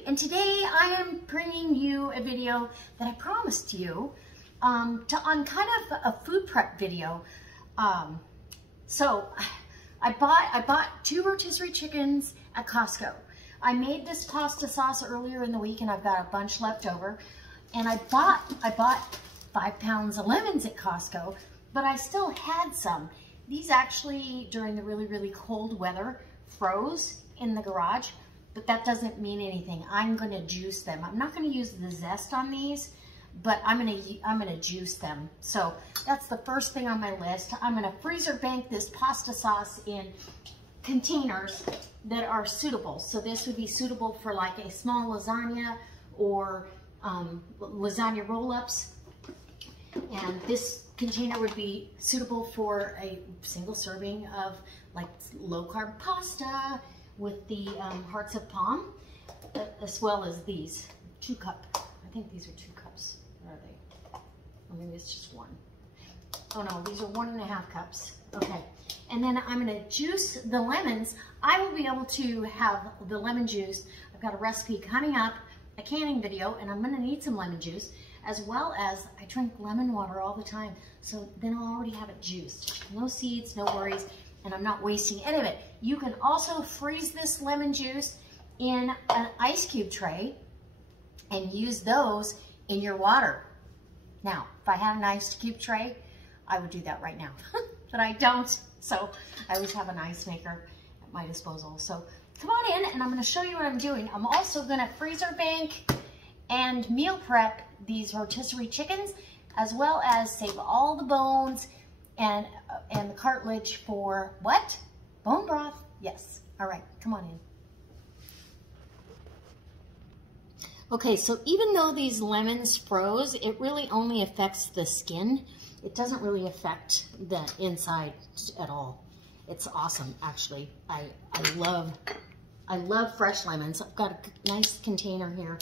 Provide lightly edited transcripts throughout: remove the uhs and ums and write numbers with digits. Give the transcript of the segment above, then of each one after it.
Pantry, and today I am bringing you a video that I promised you on kind of a food prep video. So I bought 2 rotisserie chickens at Costco. I made this pasta sauce earlier in the week, and I've got a bunch left over. And I bought 5 pounds of lemons at Costco, but I still had some. These actually, during the really cold weather, froze in the garage, but that doesn't mean anything. I'm gonna juice them. I'm not gonna use the zest on these, but I'm gonna juice them. So that's the first thing on my list. I'm gonna freezer bank this pasta sauce in containers that are suitable. So this would be suitable for like a small lasagna or lasagna roll-ups. And this container would be suitable for a single serving of like low-carb pasta with the hearts of palm, as well as these 2 cup. I think these are 2 cups. Where are they? I mean, it's just 1. Oh no, these are 1.5 cups. Okay, and then I'm gonna juice the lemons. I will be able to have the lemon juice. I've got a recipe coming up, a canning video, and I'm gonna need some lemon juice, as well as I drink lemon water all the time. So then I'll already have it juiced. No seeds, no worries, and I'm not wasting any of it. You can also freeze this lemon juice in an ice cube tray and use those in your water. Now, if I had an ice cube tray, I would do that right now, but I don't. So I always have an ice maker at my disposal. So come on in, and I'm gonna show you what I'm doing. I'm also gonna freezer bank and meal prep these rotisserie chickens, as well as save all the bones and the cartilage for what? Bone broth? Yes. All right, come on in. Okay, so even though these lemons froze, it really only affects the skin. It doesn't really affect the inside at all. It's awesome, actually. I love fresh lemons. I've got a nice container here.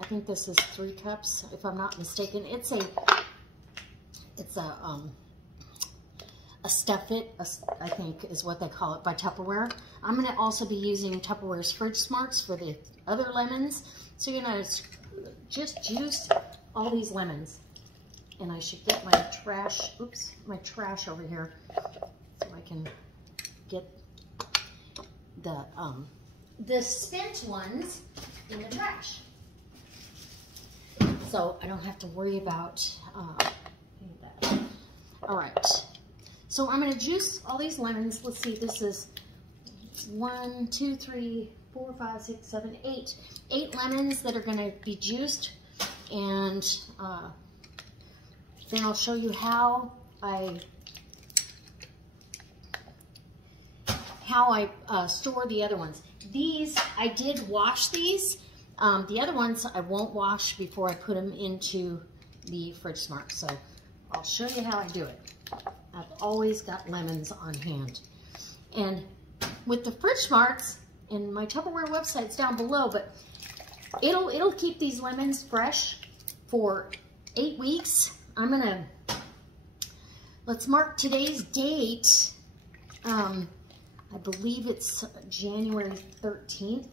I think this is 3 cups, if I'm not mistaken. It's a stuff it, I think is what they call it, by Tupperware. I'm gonna also be using Tupperware's Fridge Smarts for the other lemons. So you're gonna just juice all these lemons. And I should get my trash, my trash over here, so I can get the spent ones in the trash. So I don't have to worry about that. All right, so I'm gonna juice all these lemons. Let's see, this is 1, 2, 3, 4, 5, 6, 7, 8. 8 lemons that are gonna be juiced, and then I'll show you how I store the other ones. These, I did wash these. The other ones I won't wash before I put them into the Fridge Smart. So I'll show you how I do it. I've always got lemons on hand. And with the Fridge Smarts, and my Tupperware website's down below, but it'll keep these lemons fresh for 8 weeks. Let's mark today's date. I believe it's January 13th.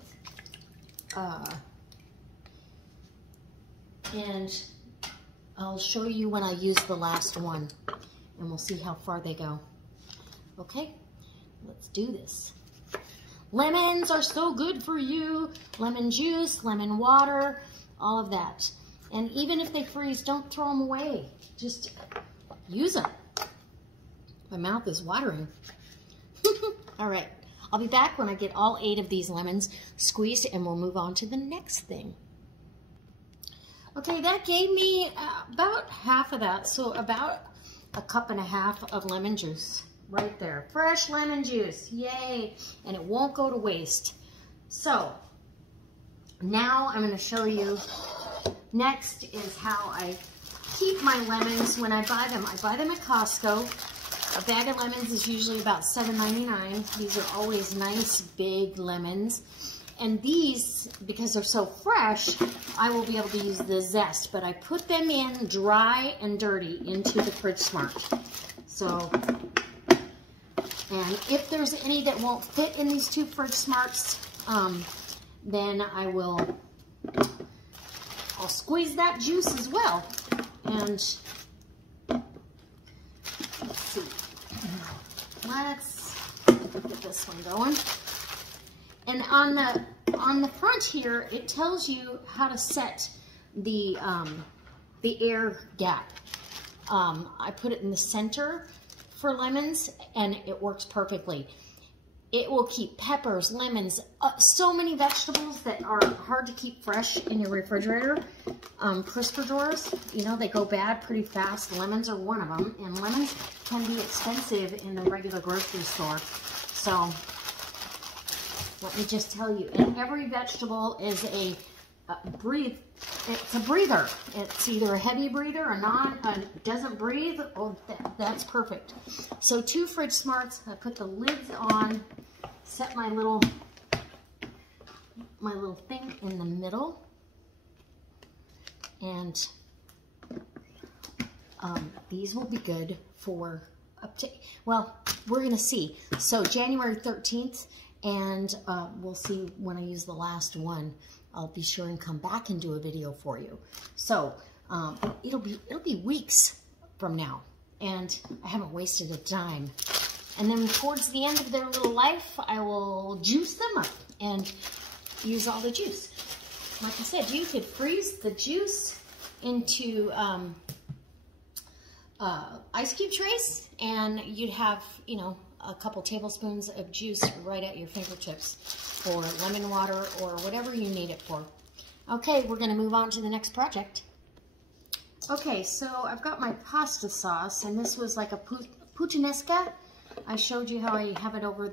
And I'll show you when I use the last one, and we'll see how far they go. Okay, let's do this. Lemons are so good for you. Lemon juice, lemon water, all of that. And even if they freeze, don't throw them away. Just use them. My mouth is watering. All right, I'll be back when I get all 8 of these lemons squeezed, and we'll move on to the next thing. Okay, that gave me about half of that, so about 1.5 cups of lemon juice right there. Fresh lemon juice, yay, and it won't go to waste. So now I'm gonna show you, next is how I keep my lemons when I buy them. I buy them at Costco. A bag of lemons is usually about $7.99. These are always nice big lemons. And these, because they're so fresh, I will be able to use the zest, but I put them in dry and dirty into the Fridge Smart. So, and if there's any that won't fit in these 2 Fridge Smarts, then I will I'll squeeze that juice as well. And let's see. Let's get this one going. And on the front here, it tells you how to set the air gap. I put it in the center for lemons, and it works perfectly. It will keep peppers, lemons, so many vegetables that are hard to keep fresh in your refrigerator. Crisper drawers, you know, they go bad pretty fast. Lemons are one of them, and lemons can be expensive in the regular grocery store. So let me just tell you, and every vegetable is it's a breather. It's either a heavy breather or doesn't breathe. Oh, that's perfect. So 2 fridge smarts. I put the lids on, set my little thing in the middle, and these will be good for up to, well, we're gonna see. So January 13th, and we'll see when I use the last one. I'll be sure and come back and do a video for you. So it'll be weeks from now, and I haven't wasted a dime. And then towards the end of their little life, I will juice them up and use all the juice. Like I said, you could freeze the juice into ice cube trays, and you'd have, you know, a couple tablespoons of juice right at your fingertips, or lemon water, or whatever you need it for. Okay, we're gonna move on to the next project. Okay, so I've got my pasta sauce, and this was like a puttanesca. I showed you how I have it over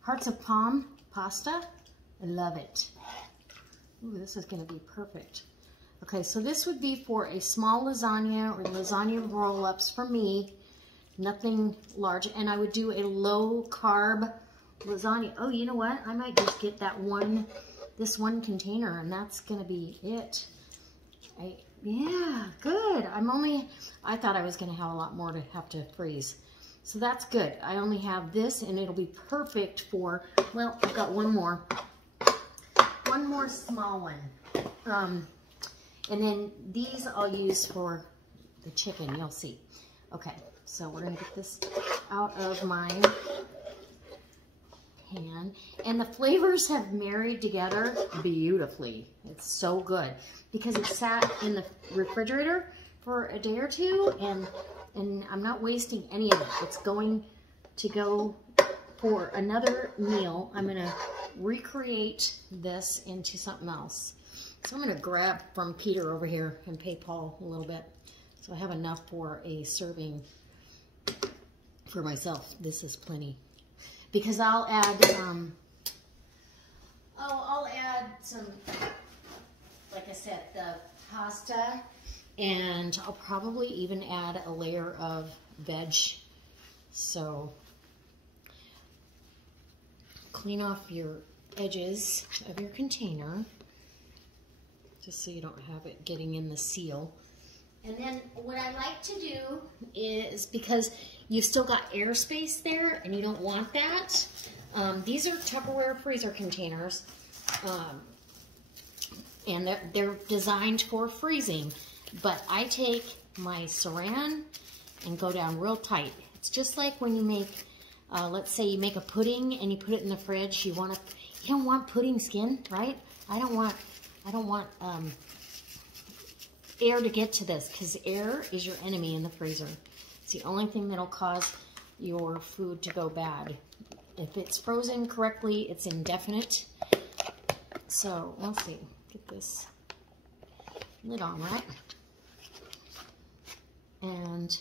Hearts of Palm pasta. I love it. Ooh, this is gonna be perfect. Okay, so this would be for a small lasagna or lasagna roll-ups for me. Nothing large. And I would do a low-carb lasagna. Oh, you know what? I might just get this one container, and that's gonna be it. Yeah, good. I thought I was gonna have a lot more to have to freeze. So that's good. I only have this, and it'll be perfect for, well, I've got one more small one. And then these I'll use for the chicken, you'll see. Okay, so we're gonna get this out of my pan. And the flavors have married together beautifully. It's so good because it sat in the refrigerator for a day or two, and I'm not wasting any of it. It's going to go for another meal. I'm gonna recreate this into something else. So I'm gonna grab from Peter over here and pay Paul a little bit. So I have enough for a serving for myself. This is plenty. Because I'll add, I'll add some, like I said, the pasta, and I'll probably even add a layer of veg. So clean off your edges of your container, just so you don't have it getting in the seal. And then what I like to do is, because you've still got airspace there and you don't want that, these are Tupperware freezer containers, and they're designed for freezing, but I take my saran and go down real tight. It's just like when you make, let's say you make a pudding and you put it in the fridge. You don't want pudding skin, right? I don't want air to get to this, because air is your enemy in the freezer. It's the only thing that'll cause your food to go bad. If it's frozen correctly, it's indefinite. So let's see, get this lid on, right? And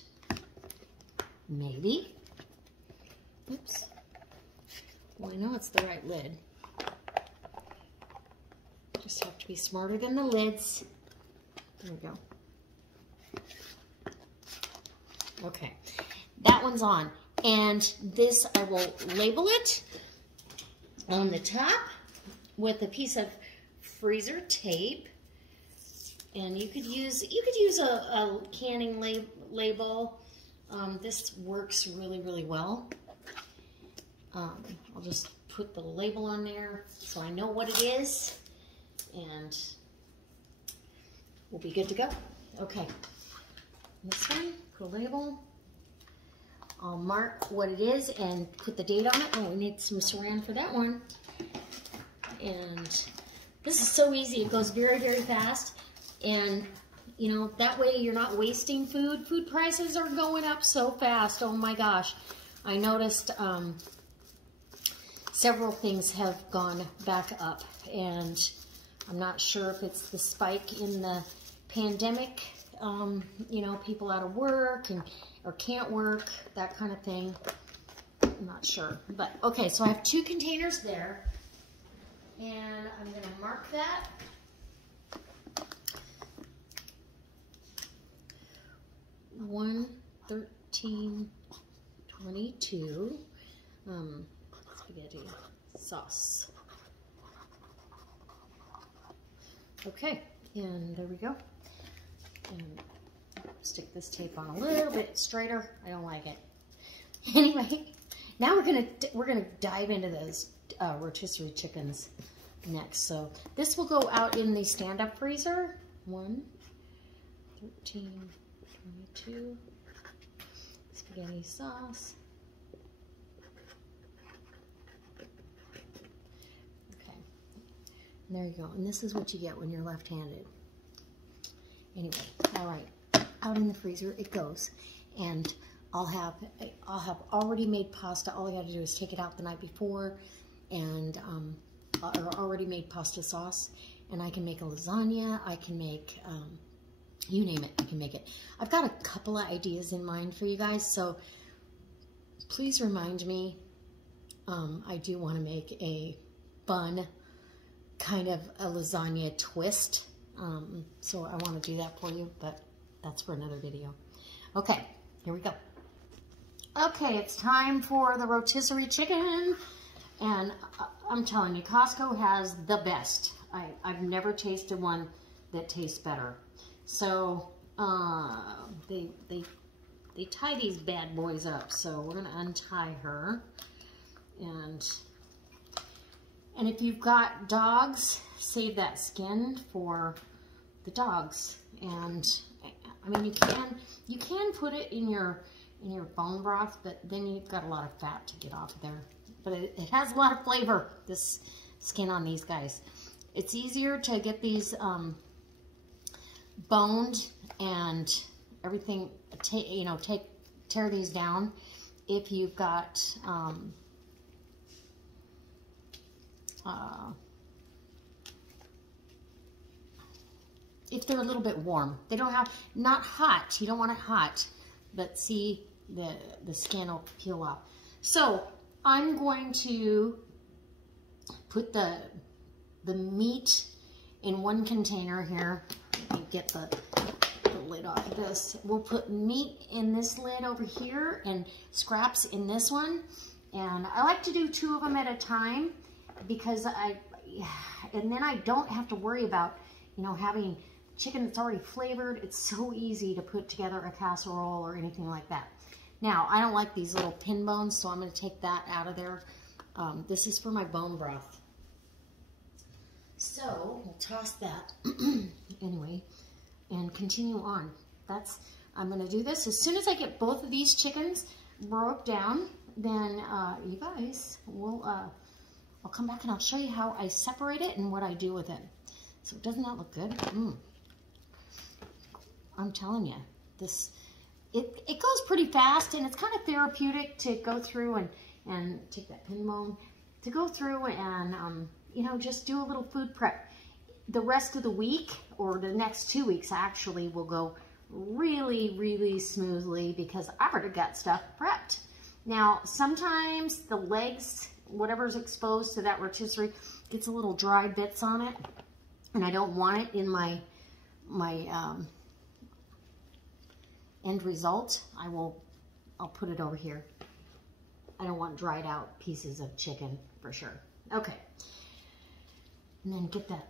maybe, oops, well, I know it's the right lid. Just have to be smarter than the lids. There we go. Okay, that one's on. And this, I will label it on the top with a piece of freezer tape. And you could use a canning label. This works really, really well. I'll just put the label on there so I know what it is, and we'll be good to go. Okay, this one, put a label. I'll mark what it is and put the date on it. Oh, we need some saran for that one. And this is so easy. It goes very, very fast. And, you know, that way you're not wasting food. Food prices are going up so fast. Oh my gosh. I noticed several things have gone back up. And I'm not sure if it's the spike in the pandemic, you know, people out of work or can't work, that kind of thing. I'm not sure. But, okay, so I have 2 containers there. And I'm going to mark that. $1, $13, $22. Spaghetti sauce. Okay, and there we go. And stick this tape on a little bit straighter. I don't like it. Anyway, now we're gonna dive into those rotisserie chickens next. So this will go out in the stand-up freezer. 1, 13, 22. Spaghetti sauce. Okay, and there you go. And this is what you get when you're left-handed. Anyway, all right, out in the freezer it goes, and I'll have already made pasta. All I got to do is take it out the night before, and or already made pasta sauce, and I can make a lasagna. I can make you name it, I can make it. I've got a couple of ideas in mind for you guys, so please remind me. I do want to make a fun kind of a lasagna twist. So I want to do that for you, but that's for another video. Okay, here we go. Okay, it's time for the rotisserie chicken, and I'm telling you, Costco has the best. I've never tasted one that tastes better. So they tie these bad boys up. So we're gonna untie her, and if you've got dogs, save that skin for the dogs. And I mean, you can put it in your bone broth, but then you've got a lot of fat to get off of there. But it has a lot of flavor, this skin on these guys. It's easier to get these boned and everything, tear these down if you've got if they're a little bit warm. They don't have, not hot, you don't want it hot, but see, the skin will peel off. So I'm going to put the meat in one container here. Let me get the lid off of this. We'll put meat in this lid over here and scraps in this one. And I like to do 2 of them at a time, because and then I don't have to worry about, having chicken that's already flavored. It's so easy to put together a casserole or anything like that. Now, I don't like these little pin bones, so I'm going to take that out of there. This is for my bone broth. So, we'll toss that anyway, and continue on. I'm going to do this. As soon as I get both of these chickens broke down, then you guys will, I'll come back and I'll show you how I separate it and what I do with it. So doesn't that look good? I'm telling you, it goes pretty fast, and it's kind of therapeutic to go through and take that pin bone, to go through and, just do a little food prep. The rest of the week, or the next 2 weeks actually, will go really, really smoothly because I've already got stuff prepped. Now, sometimes the legs, whatever's exposed to that rotisserie, gets a little dry bits on it, and I don't want it in my end result. I'll put it over here. I don't want dried out pieces of chicken for sure. Okay. And then get that.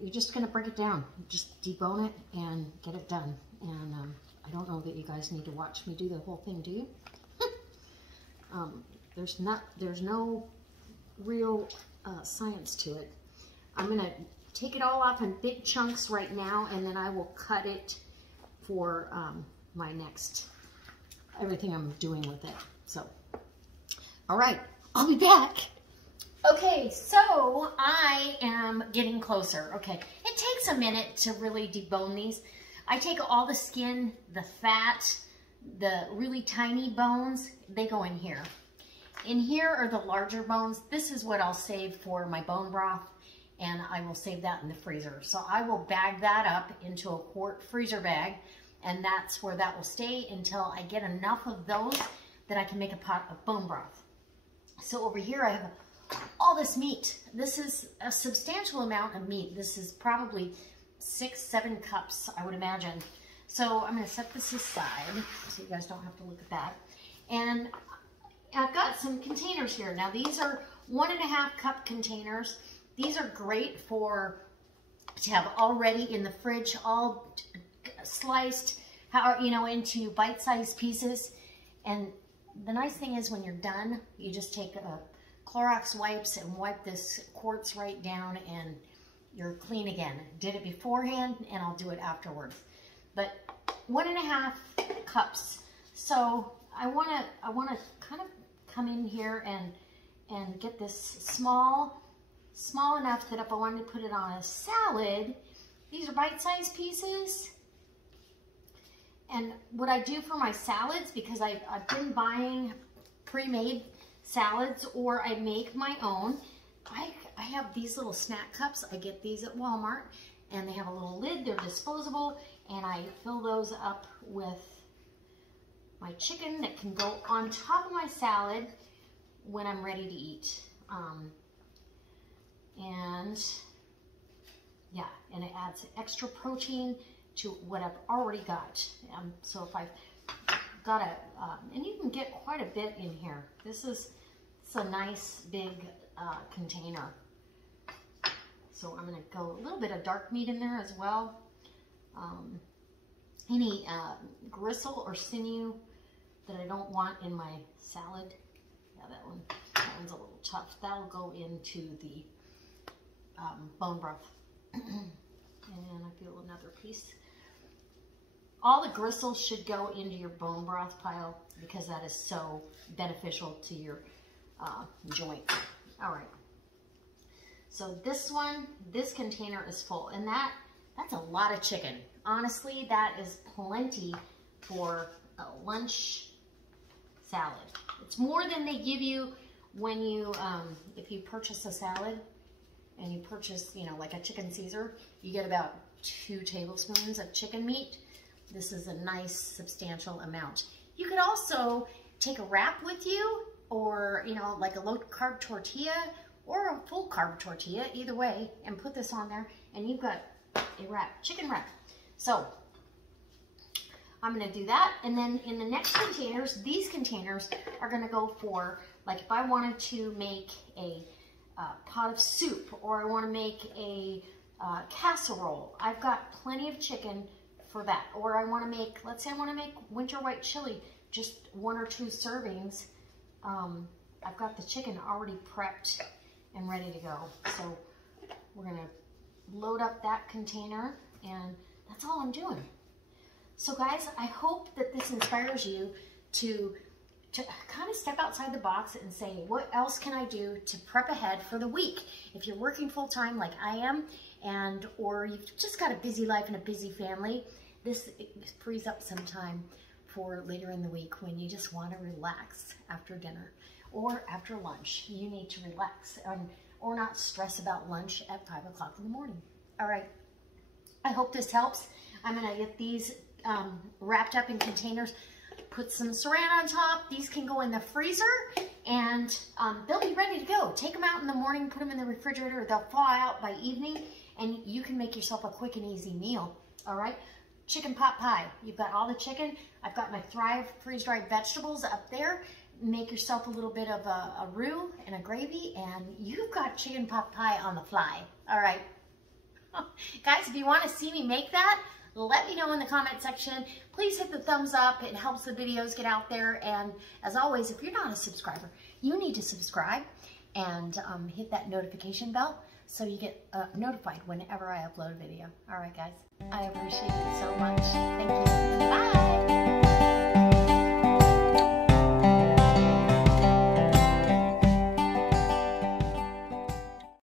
You're just going to break it down. Just debone it and get it done. And I don't know that you guys need to watch me do the whole thing, do you? There's no real science to it. I'm gonna take it all off in big chunks right now, and then I will cut it for my next, everything I'm doing with it. So, all right, I'll be back. Okay, so I am getting closer. Okay, it takes a minute to really debone these. I take all the skin, the fat, the really tiny bones, they go in here. In here are the larger bones. This is what I'll save for my bone broth, and I will save that in the freezer. So I will bag that up into a quart freezer bag, and that's where that will stay until I get enough of those that I can make a pot of bone broth. So over here I have all this meat. This is a substantial amount of meat. This is probably 6-7 cups, I would imagine. So I'm going to set this aside so you guys don't have to look at that. And I've got some containers here. Now these are 1.5 cup containers. These are great for to have already in the fridge, all sliced, into bite-sized pieces. And the nice thing is when you're done, you just take Clorox wipes and wipe this quartz right down, and you're clean again. Did it beforehand, and I'll do it afterwards. But 1.5 cups. So I wanna kind of come in here and get this small enough that if I wanted to put it on a salad, these are bite-sized pieces. And what I do for my salads, because I've been buying pre-made salads, or I make my own, I have these little snack cups. I get these at Walmart, and they have a little lid. They're disposable, and I fill those up with my chicken that can go on top of my salad when I'm ready to eat. And yeah, and it adds extra protein to what I've already got. So if I've got and you can get quite a bit in here. It's a nice big container. So I'm gonna go a little bit of dark meat in there as well. Any gristle or sinew that I don't want in my salad. Yeah, that one's a little tough. That'll go into the bone broth. And I feel another piece. All the gristles should go into your bone broth pile because that is so beneficial to your joint. All right. So this container is full, and that's a lot of chicken. Honestly, that is plenty for a lunch salad. It's more than they give you when you, if you purchase a salad and you purchase, like a chicken Caesar, you get about 2 tablespoons of chicken meat. This is a nice substantial amount. You could also take a wrap with you, or, like a low carb tortilla or a full carb tortilla, either way, and put this on there, and you've got a wrap, chicken wrap. So I'm gonna do that, and then in the next containers, these containers are gonna go for, like if I wanted to make a pot of soup, or I wanna make a casserole, I've got plenty of chicken for that. Or I wanna make, let's say I wanna make winter white chili, just 1 or 2 servings. I've got the chicken already prepped and ready to go. So we're gonna load up that container, and that's all I'm doing. So guys, I hope that this inspires you to kind of step outside the box and say, what else can I do to prep ahead for the week? If you're working full-time like I am, or you've just got a busy life and a busy family, this frees up some time for later in the week when you just want to relax after dinner or after lunch. You need to relax or not stress about lunch at 5 o'clock in the morning. All right, I hope this helps. I'm gonna get these wrapped up in containers, put some saran on top. These can go in the freezer, and they'll be ready to go. Take them out in the morning, put them in the refrigerator. They'll thaw out by evening, and you can make yourself a quick and easy meal. All right, chicken pot pie. You've got all the chicken. I've got my Thrive freeze-dried vegetables up there. Make yourself a little bit of a roux and a gravy, and you've got chicken pot pie on the fly. All right. Guys, if you want to see me make that, let me know in the comment section. Please hit the thumbs up. It helps the videos get out there. And as always, if you're not a subscriber, you need to subscribe and hit that notification bell so you get notified whenever I upload a video. All right, guys. I appreciate it so much. Thank you. Bye.